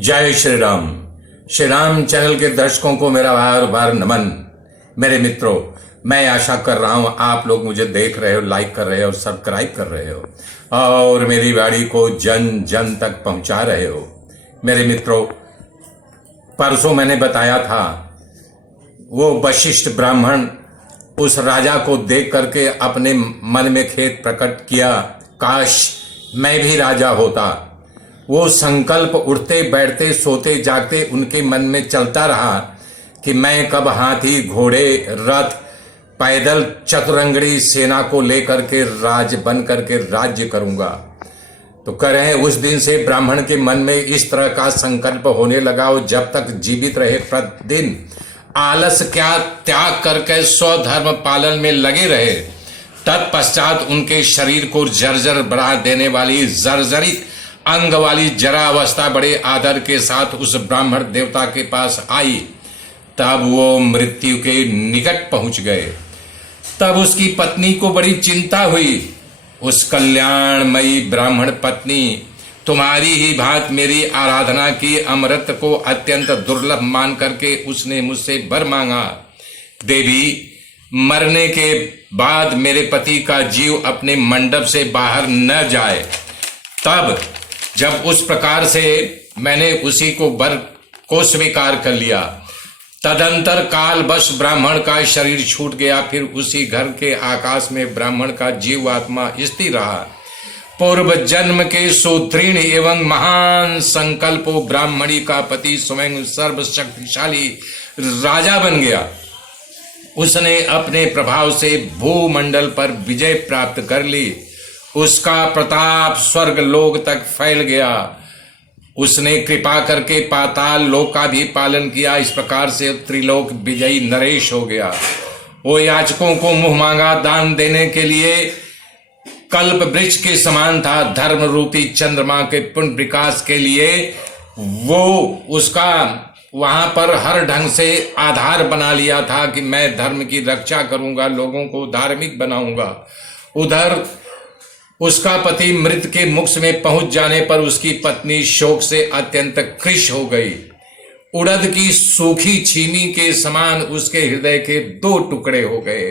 जय श्री राम। श्री राम चैनल के दर्शकों को मेरा बार बार नमन। मेरे मित्रों, मैं आशा कर रहा हूं आप लोग मुझे देख रहे हो, लाइक कर रहे हो, सब्सक्राइब कर रहे हो और मेरी वाणी को जन जन तक पहुंचा रहे हो। मेरे मित्रों, परसों मैंने बताया था वो वशिष्ठ ब्राह्मण उस राजा को देख करके अपने मन में खेद प्रकट किया, काश मैं भी राजा होता। वो संकल्प उठते बैठते सोते जागते उनके मन में चलता रहा कि मैं कब हाथी घोड़े रथ पैदल चतुरंगड़ी सेना को लेकर के राज बन करके राज्य करूंगा। तो कह रहे हैं उस दिन से ब्राह्मण के मन में इस तरह का संकल्प होने लगा। वो जब तक जीवित रहे प्रतिदिन आलस क्या त्याग करके स्वधर्म पालन में लगे रहे। तत्पश्चात उनके शरीर को जर्जर बढ़ा देने वाली जर्जरित अंग वाली जरा अवस्था बड़े आदर के साथ उस ब्राह्मण देवता के पास आई। तब वो मृत्यु के निकट पहुंच गए। तब उसकी पत्नी को बड़ी चिंता हुई। उस कल्याणमयी ब्राह्मण पत्नी तुम्हारी ही भांति मेरी आराधना की अमृत को अत्यंत दुर्लभ मान करके उसने मुझसे वर मांगा। देवी, मरने के बाद मेरे पति का जीव अपने मंडप से बाहर न जाए। तब जब उस प्रकार से मैंने उसी को वर को स्वीकार कर लिया, तदंतर कालवश ब्राह्मण का शरीर छूट गया। फिर उसी घर के आकाश में ब्राह्मण का जीव आत्मा स्थिर रहा। पूर्व जन्म के सुदृढ़ एवं महान संकल्पो ब्राह्मणी का पति स्वयं सर्वशक्तिशाली राजा बन गया। उसने अपने प्रभाव से भूमंडल पर विजय प्राप्त कर ली। उसका प्रताप स्वर्ग लोक तक फैल गया। उसने कृपा करके पाताल लोक का भी पालन किया। इस प्रकार से त्रिलोक विजयी नरेश हो गया। वो याचकों को मुंह मांगा दान देने के लिए कल्प वृक्ष के समान था। धर्म रूपी चंद्रमा के पुण्य विकास के लिए वो उसका वहां पर हर ढंग से आधार बना लिया था कि मैं धर्म की रक्षा करूंगा, लोगों को धार्मिक बनाऊंगा। उधर उसका पति मृत के मुख में पहुंच जाने पर उसकी पत्नी शोक से अत्यंत कृश हो गई। उड़द की सूखी छीमी के समान उसके हृदय के दो टुकड़े हो गए।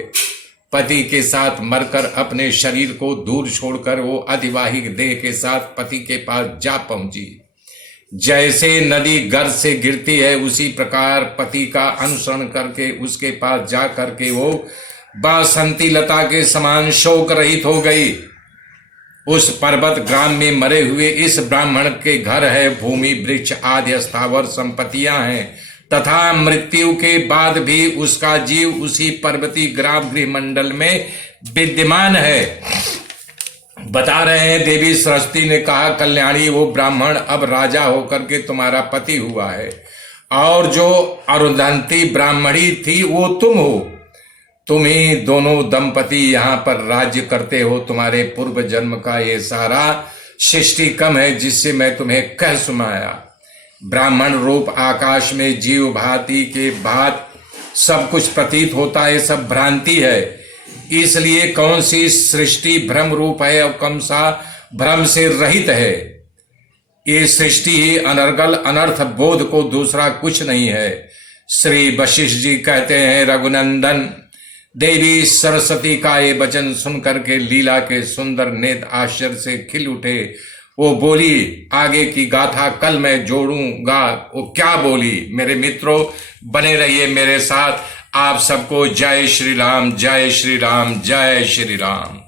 पति के साथ मरकर अपने शरीर को दूर छोड़कर वो अधिवाहिक देह के साथ पति के पास जा पहुंची। जैसे नदी गर्त से गिरती है उसी प्रकार पति का अनुसरण करके उसके पास जा करके वो बासंती लता के समान शोक रहित हो गई। उस पर्वत ग्राम में मरे हुए इस ब्राह्मण के घर है, भूमि वृक्ष आदि स्थावर संपत्तियां हैं तथा मृत्यु के बाद भी उसका जीव उसी पर्वती ग्राम गृह मंडल में विद्यमान है। बता रहे हैं देवी सरस्वती ने कहा, कल्याणी, वो ब्राह्मण अब राजा होकर के तुम्हारा पति हुआ है और जो अरुंधति ब्राह्मणी थी वो तुम हो। तुम ही दोनों दंपति यहाँ पर राज्य करते हो। तुम्हारे पूर्व जन्म का ये सारा सृष्टि कम है जिससे मैं तुम्हें कह सुनाया। ब्राह्मण रूप आकाश में जीव भांति के भांत सब कुछ प्रतीत होता है, सब भ्रांति है। इसलिए कौन सी सृष्टि भ्रम रूप है और कौन सा भ्रम से रहित है। ये सृष्टि ही अनर्गल अनर्थ बोध को दूसरा कुछ नहीं है। श्री वशिष्ठ जी कहते हैं, रघुनंदन, देवी सरस्वती का ये वचन सुन करके लीला के सुंदर नेत्र आश्चर्य से खिल उठे। वो बोली, आगे की गाथा कल मैं जोड़ूंगा। वो क्या बोली? मेरे मित्रों, बने रहिए मेरे साथ। आप सबको जय श्री राम, जय श्री राम, जय श्री राम।